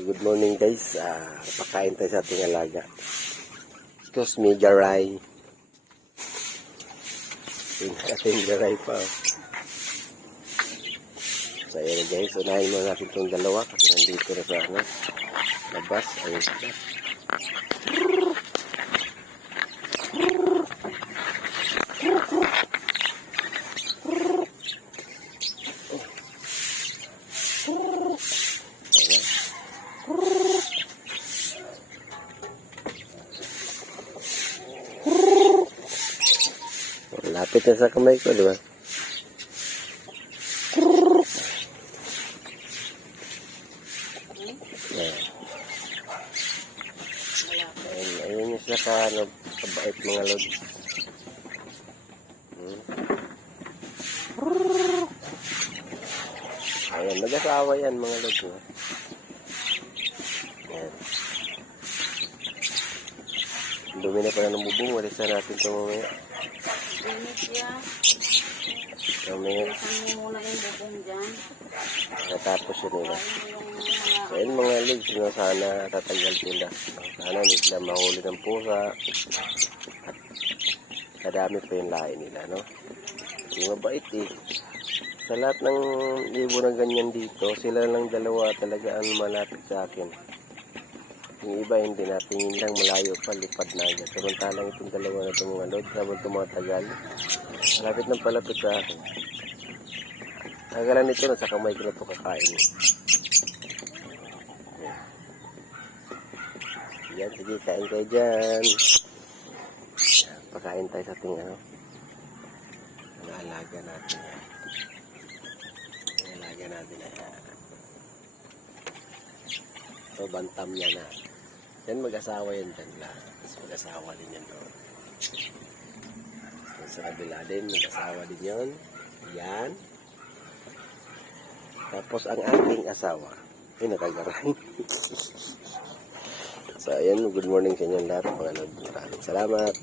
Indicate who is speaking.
Speaker 1: Good morning guys. Ah, pakain tayo sa ating alaga. Excuse me. Yung ating Garay pa. oh. So ayan guys, unahin mo natin itong dalawa kasi nandito na sa ano, labas. Ayun sila. Lapit na sa kamay ko, di ba? Ayan. Ayun yung sila ka, ano, kabait mga lod. Hmm. Ayan, mag-asawa yan mga lod. Ayan. Dumi na pala ng bubong, walisan natin ito mamaya.
Speaker 2: Init ya.
Speaker 1: Mamaya,
Speaker 2: Isan mo muna yung bubong dyan.
Speaker 1: natapos yun nila. So,
Speaker 2: Ayun yung mga...
Speaker 1: legs, no, sana tatagal sila. Sana hindi sila mahuli ng pusa. At kadami pa yung lahi nila, no? Yung mabait eh. Sa lahat ng libo na ganyan dito, sila lang dalawa talaga ang malapit sa akin. Yung iba hindi natin lang malayo pa, lipad na agad. Samantalang itong dalawa na itong mga lod, sabon itong mga tagal. Malapit ng palapit sa akin. Tagalan nito, nasa kamay ko na ito kakain. Yan, sige, kain kayo dyan. Pakain tayo sa ating ano. Alaga natin yan. Alaga natin na yan. Ito, bantam niya na. Yan, mag-asawa yan lang. Tapos mag-asawa din yan doon. Tapos sa kabila din, mag-asawa din yun. Yan. Tapos ang aking asawa. Ay, nakagaray. So, ayan, good morning sa inyo lahat. Mga. Maraming salamat.